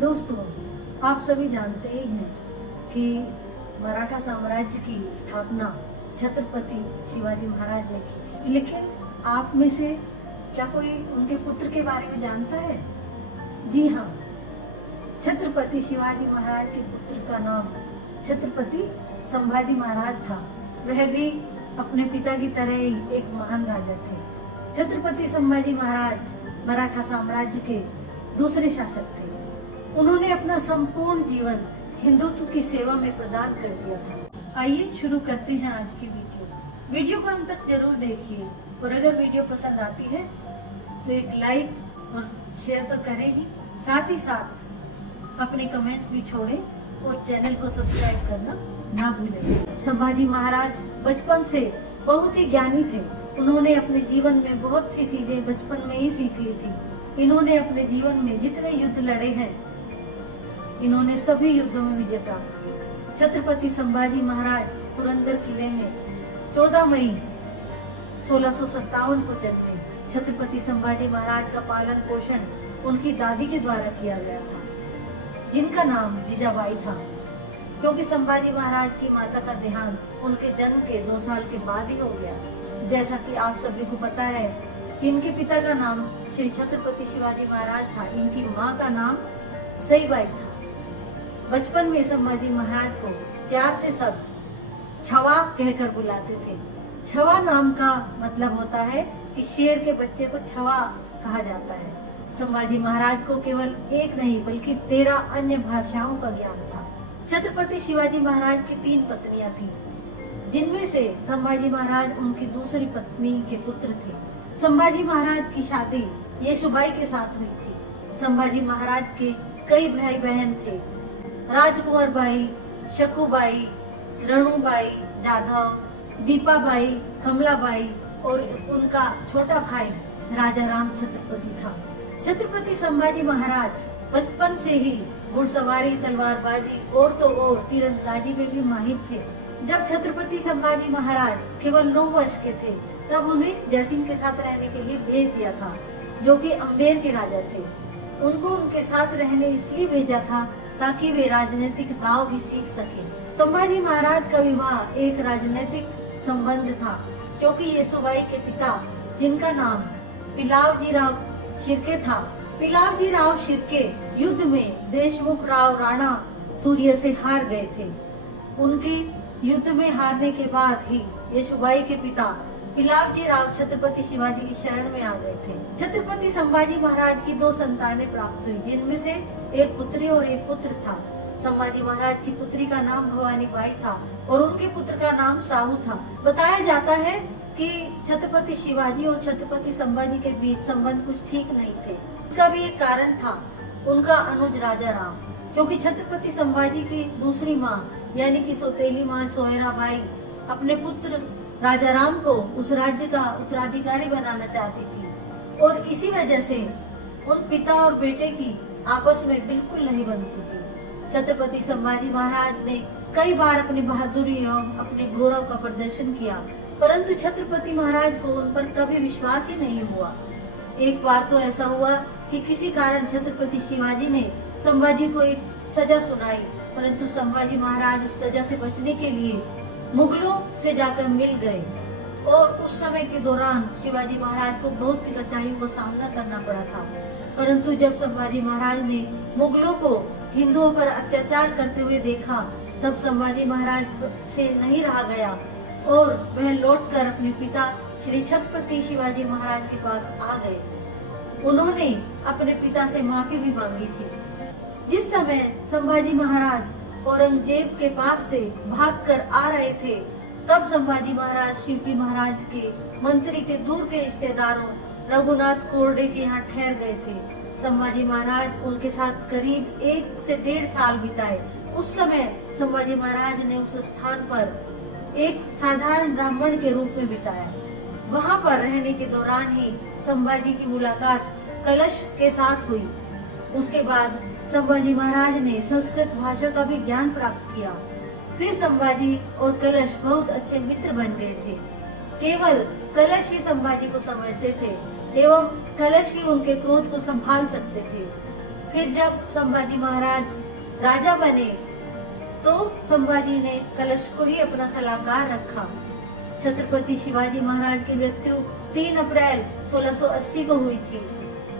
दोस्तों, आप सभी जानते ही हैं कि मराठा साम्राज्य की स्थापना छत्रपति शिवाजी महाराज ने की थी। लेकिन आप में से क्या कोई उनके पुत्र के बारे में जानता है? जी हाँ, छत्रपति शिवाजी महाराज के पुत्र का नाम छत्रपति संभाजी महाराज था। वह भी अपने पिता की तरह ही एक महान राजा थे। छत्रपति संभाजी महाराज मराठा साम्राज्य के दूसरे शासक थे। उन्होंने अपना संपूर्ण जीवन हिंदुत्व की सेवा में प्रदान कर दिया था। आइए शुरू करते हैं आज की वीडियो को अंत तक जरूर देखिए और अगर वीडियो पसंद आती है तो एक लाइक और शेयर तो करें ही, साथ ही साथ अपने कमेंट्स भी छोड़ें और चैनल को सब्सक्राइब करना ना भूलें। संभाजी महाराज बचपन से बहुत ही ज्ञानी थे। उन्होंने अपने जीवन में बहुत सी चीजें बचपन में ही सीख ली थी। इन्होंने अपने जीवन में जितने युद्ध लड़े हैं, इन्होंने सभी युद्धों में विजय प्राप्त की। छत्रपति संभाजी महाराज पुरंदर किले में 14 मई 1657 को जन्मे। छत्रपति संभाजी महाराज का पालन पोषण उनकी दादी के द्वारा किया गया था, जिनका नाम जीजाबाई था, क्योंकि संभाजी महाराज की माता का देहांत उनके जन्म के 2 साल के बाद ही हो गया। जैसा कि आप सभी को पता है कि इनके पिता का नाम श्री छत्रपति शिवाजी महाराज था, इनकी माँ का नाम सईबाई था। बचपन में संभाजी महाराज को प्यार से सब छवा कहकर बुलाते थे। छवा नाम का मतलब होता है कि शेर के बच्चे को छवा कहा जाता है। संभाजी महाराज को केवल एक नहीं बल्कि 13 अन्य भाषाओं का ज्ञान था। छत्रपति शिवाजी महाराज की 3 पत्नियां थीं, जिनमें से संभाजी महाराज उनकी दूसरी पत्नी के पुत्र थे। संभाजी महाराज की शादी येसुबाई के साथ हुई थी। संभाजी महाराज के कई भाई बहन थे। राजकुंवर बाई, शकुबाई, रणुबाई जाधव, दीपाबाई, कमलाबाई और उनका छोटा भाई राजा राम छत्रपति था। छत्रपति संभाजी महाराज बचपन से ही घुड़सवारी, तलवारबाजी और तो और तीरंदाजी में भी माहिर थे। जब छत्रपति संभाजी महाराज केवल 9 वर्ष के थे, तब उन्हें जयसिंह के साथ रहने के लिए भेज दिया था, जो कि अम्बेर के राजा थे। उनको उनके साथ रहने इसलिए भेजा था ताकि वे राजनीतिक दांव भी सीख सके। संभाजी महाराज का विवाह एक राजनीतिक संबंध था, क्योंकि येसुबाई के पिता, जिनका नाम पिलावजी राव शिर्के था, पिलावजी राव शिर्के युद्ध में देशमुख राव राणा सूर्य से हार गए थे। उनकी युद्ध में हारने के बाद ही येसुबाई के पिता पिलावजी राव छत्रपति शिवाजी की शरण में आ गए थे। छत्रपति संभाजी महाराज की 2 संतानें प्राप्त हुई, जिनमें से एक पुत्री और एक पुत्र था। संभाजी महाराज की पुत्री का नाम भवानी बाई था और उनके पुत्र का नाम साहू था। बताया जाता है कि छत्रपति शिवाजी और छत्रपति संभाजी के बीच संबंध कुछ ठीक नहीं थे। इसका भी एक कारण था उनका अनुज राजा राम, क्योंकि छत्रपति संभाजी की दूसरी माँ यानी कि सौतेली माँ सोयराबाई अपने पुत्र राजा राम को उस राज्य का उत्तराधिकारी बनाना चाहती थी और इसी वजह से उन पिता और बेटे की आपस में बिल्कुल नहीं बनती थी। छत्रपति संभाजी महाराज ने कई बार अपनी बहादुरी एवं अपने गौरव का प्रदर्शन किया, परंतु छत्रपति महाराज को उन पर कभी विश्वास ही नहीं हुआ। एक बार तो ऐसा हुआ कि किसी कारण छत्रपति शिवाजी ने संभाजी को एक सजा सुनाई, परंतु संभाजी महाराज उस सजा से बचने के लिए मुगलों से जाकर मिल गए और उस समय के दौरान शिवाजी महाराज को बहुत सी कठिनाइयों का सामना करना पड़ा था। परंतु जब संभाजी महाराज ने मुगलों को हिंदुओं पर अत्याचार करते हुए देखा, तब संभाजी महाराज से नहीं रहा गया और वह लौटकर अपने पिता श्री छत्रपति शिवाजी महाराज के पास आ गए। उन्होंने अपने पिता से माफी भी मांगी थी। जिस समय संभाजी महाराज औरंगजेब के पास से भागकर आ रहे थे, तब संभाजी महाराज शिवजी महाराज के मंत्री के दूर के रिश्तेदारों रघुनाथ कोरडे के यहाँ ठहर गए थे। संभाजी महाराज उनके साथ करीब 1 से 1.5 साल बिताए। उस समय संभाजी महाराज ने उस स्थान पर एक साधारण ब्राह्मण के रूप में बिताया। वहाँ पर रहने के दौरान ही संभाजी की मुलाकात कलश के साथ हुई। उसके बाद संभाजी महाराज ने संस्कृत भाषा का भी ज्ञान प्राप्त किया। फिर संभाजी और कलश बहुत अच्छे मित्र बन गए थे। केवल कलश ही संभाजी को समझते थे एवं कलश ही उनके क्रोध को संभाल सकते थे। फिर जब संभाजी महाराज राजा बने तो संभाजी ने कलश को ही अपना सलाहकार रखा। छत्रपति शिवाजी महाराज की मृत्यु 3 अप्रैल 1680 को हुई थी।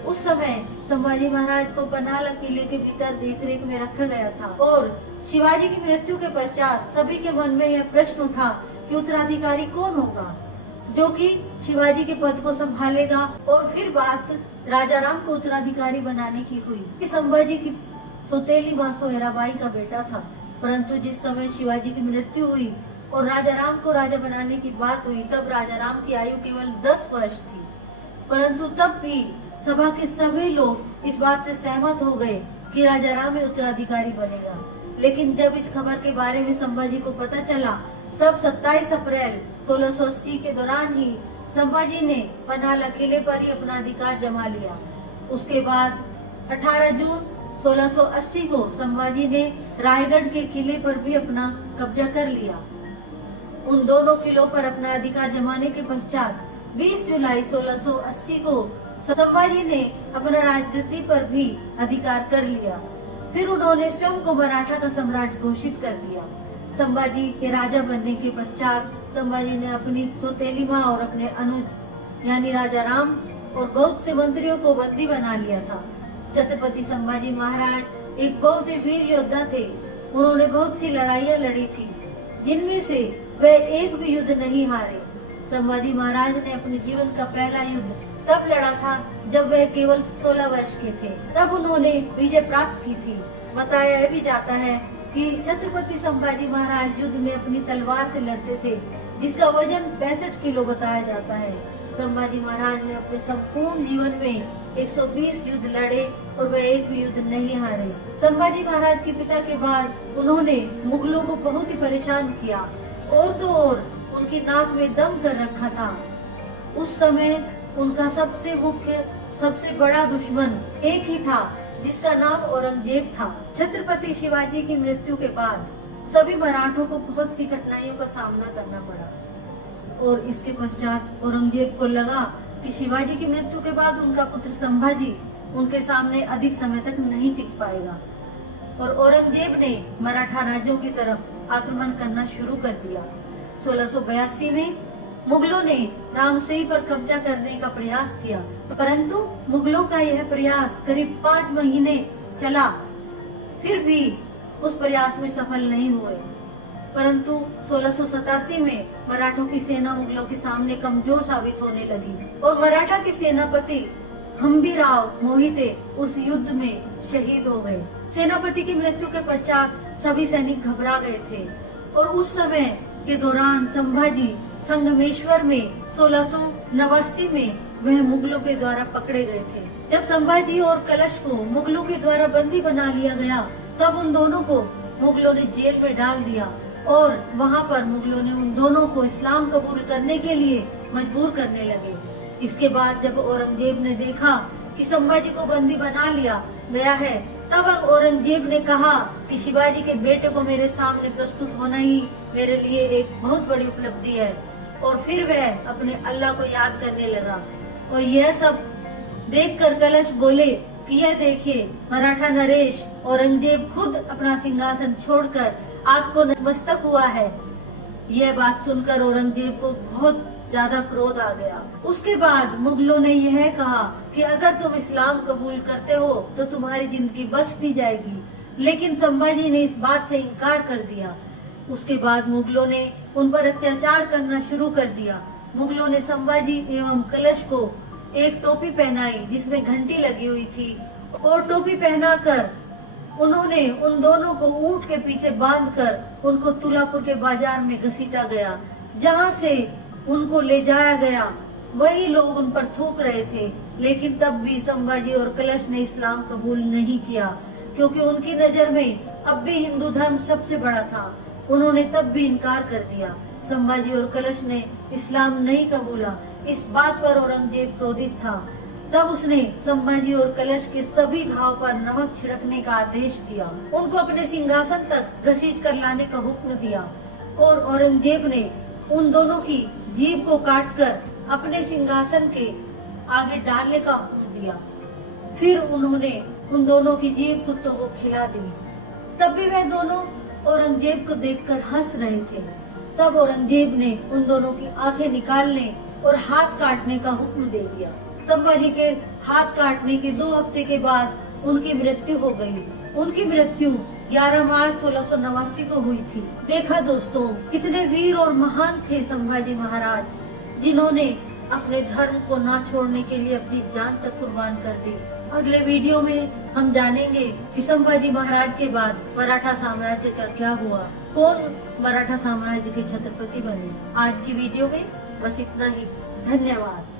उस समय संभाजी महाराज को पन्हाला किले के भीतर देखरेख में रखा गया था और शिवाजी की मृत्यु के पश्चात सभी के मन में यह प्रश्न उठा कि उत्तराधिकारी कौन होगा जो कि शिवाजी के पद को संभालेगा। और फिर बात राजा राम को उत्तराधिकारी बनाने की हुई कि संभाजी की सौतेली मां सोयराबाई का बेटा था, परंतु जिस समय शिवाजी की मृत्यु हुई और राजा राम को राजा बनाने की बात हुई तब राजा राम की आयु केवल 10 वर्ष थी। परंतु तब भी सभा के सभी लोग इस बात से सहमत हो गए कि राजा राम ही उत्तराधिकारी बनेगा। लेकिन जब इस खबर के बारे में संभाजी को पता चला तब 27 अप्रैल 1680 के दौरान ही संभाजी ने पन्हाला किले पर ही अपना अधिकार जमा लिया। उसके बाद 18 जून 1680 को संभाजी ने रायगढ़ के किले पर भी अपना कब्जा कर लिया। उन दोनों किलों पर अपना अधिकार जमाने के पश्चात 20 जुलाई 1680 को संभाजी ने अपना राजगद्दी पर भी अधिकार कर लिया। फिर उन्होंने स्वयं को मराठा का सम्राट घोषित कर दिया। संभाजी के राजा बनने के पश्चात संभाजी ने अपनी सौतेली मां और अपने अनुज यानी राजा राम और बहुत से मंत्रियों को बंदी बना लिया था। छत्रपति संभाजी महाराज एक बहुत ही वीर योद्धा थे। उन्होंने बहुत सी लड़ाइयाँ लड़ी थी जिनमें से वह एक भी युद्ध नहीं हारे। संभाजी महाराज ने अपने जीवन का पहला युद्ध तब लड़ा था जब वह केवल 16 वर्ष के थे। तब उन्होंने विजय प्राप्त की थी। बताया भी जाता है कि छत्रपति संभाजी महाराज युद्ध में अपनी तलवार से लड़ते थे जिसका वजन 65 किलो बताया जाता है। संभाजी महाराज ने अपने संपूर्ण जीवन में 120 युद्ध लड़े और वह एक भी युद्ध नहीं हारे। संभाजी महाराज के पिता के बाद उन्होंने मुगलों को बहुत ही परेशान किया और तो और उनकी नाक में दम कर रखा था। उस समय उनका सबसे मुख्य सबसे बड़ा दुश्मन एक ही था जिसका नाम औरंगजेब था। छत्रपति शिवाजी की मृत्यु के बाद सभी मराठों को बहुत सी कठिनाइयों का सामना करना पड़ा और इसके पश्चात औरंगजेब को लगा कि शिवाजी की मृत्यु के बाद उनका पुत्र संभाजी उनके सामने अधिक समय तक नहीं टिक पाएगा और औरंगजेब ने मराठा राज्यों की तरफ आक्रमण करना शुरू कर दिया। 1682 में मुगलों ने रामसई पर कब्जा करने का प्रयास किया, परंतु मुगलों का यह प्रयास करीब 5 महीने चला, फिर भी उस प्रयास में सफल नहीं हुए। परंतु 1687 में मराठों की सेना मुगलों के सामने कमजोर साबित होने लगी और मराठा के सेनापति हम्बीराव मोहिते उस युद्ध में शहीद हो गए। सेनापति की मृत्यु के पश्चात सभी सैनिक घबरा गए थे और उस समय के दौरान संभाजी संगमेश्वर में 1689 में वह मुगलों के द्वारा पकड़े गए थे। जब संभाजी और कलश को मुगलों के द्वारा बंदी बना लिया गया तब उन दोनों को मुगलों ने जेल में डाल दिया और वहां पर मुगलों ने उन दोनों को इस्लाम कबूल करने के लिए मजबूर करने लगे। इसके बाद जब औरंगजेब ने देखा कि संभाजी को बंदी बना लिया गया है तब औरंगजेब ने कहा कि शिवाजी के बेटे को मेरे सामने प्रस्तुत होना ही मेरे लिए एक बहुत बड़ी उपलब्धि है। और फिर वह अपने अल्लाह को याद करने लगा और यह सब देखकर कलश बोले कि यह देखिए मराठा नरेश औरंगजेब खुद अपना सिंहासन छोड़कर आपको नतमस्तक हुआ है। यह बात सुनकर औरंगजेब को बहुत ज्यादा क्रोध आ गया। उसके बाद मुगलों ने यह कहा कि अगर तुम इस्लाम कबूल करते हो तो तुम्हारी जिंदगी बख्श दी जाएगी, लेकिन संभाजी ने इस बात से इनकार कर दिया। उसके बाद मुगलों ने उन पर अत्याचार करना शुरू कर दिया। मुगलों ने संभाजी एवं कलश को एक टोपी पहनाई जिसमें घंटी लगी हुई थी और टोपी पहनाकर उन्होंने उन दोनों को ऊंट के पीछे बांधकर उनको तुलापुर के बाजार में घसीटा गया। जहां से उनको ले जाया गया वही लोग उन पर थूक रहे थे, लेकिन तब भी संभाजी और कलश ने इस्लाम कबूल नहीं किया क्योंकि उनकी नजर में अब भी हिंदू धर्म सबसे बड़ा था। उन्होंने तब भी इनकार कर दिया। संभाजी और कलश ने इस्लाम नहीं कबूला। इस बात पर औरंगजेब क्रोधित था। तब उसने संभाजी और कलश के सभी घाव पर नमक छिड़कने का आदेश दिया, उनको अपने सिंहासन तक घसीट कर लाने का हुक्म दिया और औरंगजेब ने उन दोनों की जीभ को काटकर अपने सिंहासन के आगे डालने का हुक्म दिया। फिर उन्होंने उन दोनों की जीभ कुत्तों को खिला दी। तब भी वह दोनों औरंगजेब को देखकर हंस रहे थे। तब औरंगजेब ने उन दोनों की आंखें निकालने और हाथ काटने का हुक्म दे दिया। संभाजी के हाथ काटने के 2 हफ्ते के बाद उनकी मृत्यु हो गई। उनकी मृत्यु 11 मार्च 1689 को हुई थी। देखा दोस्तों, कितने वीर और महान थे संभाजी महाराज, जिन्होंने अपने धर्म को ना छोड़ने के लिए अपनी जान तक कुर्बान कर दी। अगले वीडियो में हम जानेंगे कि संभाजी महाराज के बाद मराठा साम्राज्य का क्या हुआ, कौन मराठा साम्राज्य के छत्रपति बने। आज की वीडियो में बस इतना ही। धन्यवाद।